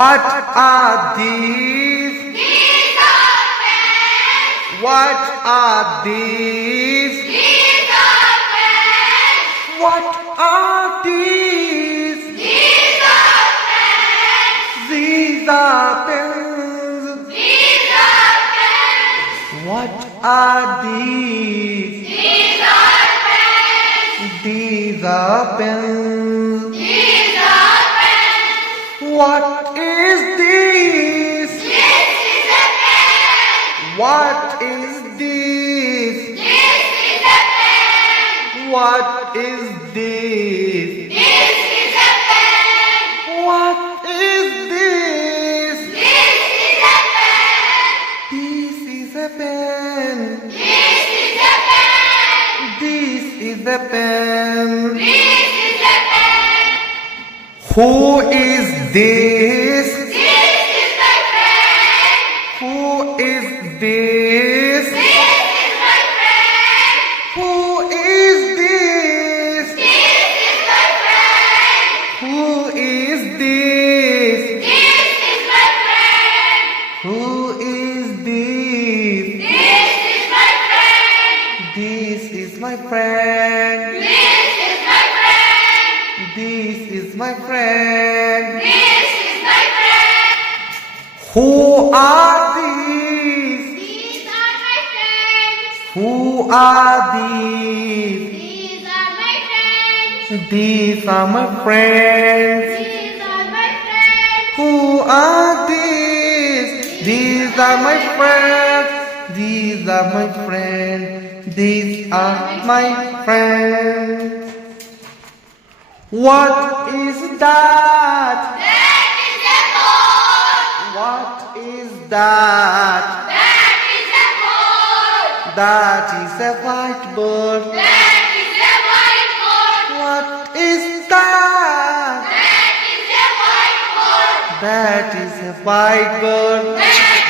What are these? These are pens. What are these? These are pens. What are these? These are pens. These are pens. These are pens. What are these? These are pens. These are pens. These are pens. What is this? This is a pen. What is this? This is a pen. What is this? This is a pen. What is this? This is a pen. This is a pen. This is a pen. This is a pen. This is a pen. Who is this? This is my friend. Who is this? This is my friend. Who is this? This is my friend. Who is this? This is my friend. Who is this? This is my friend. This is my friend. This is my friend. This is my friend. This is my friend. Who are these? These are my friends. Who are these? These are my friends. These are my friends. These are my friends. Who are these? These are my friends. These are my friends. These are my friends. What is that? That is a board. What is that? That is a board. That is a whiteboard. That is a whiteboard. What is that? That is a whiteboard. That is a whiteboard. That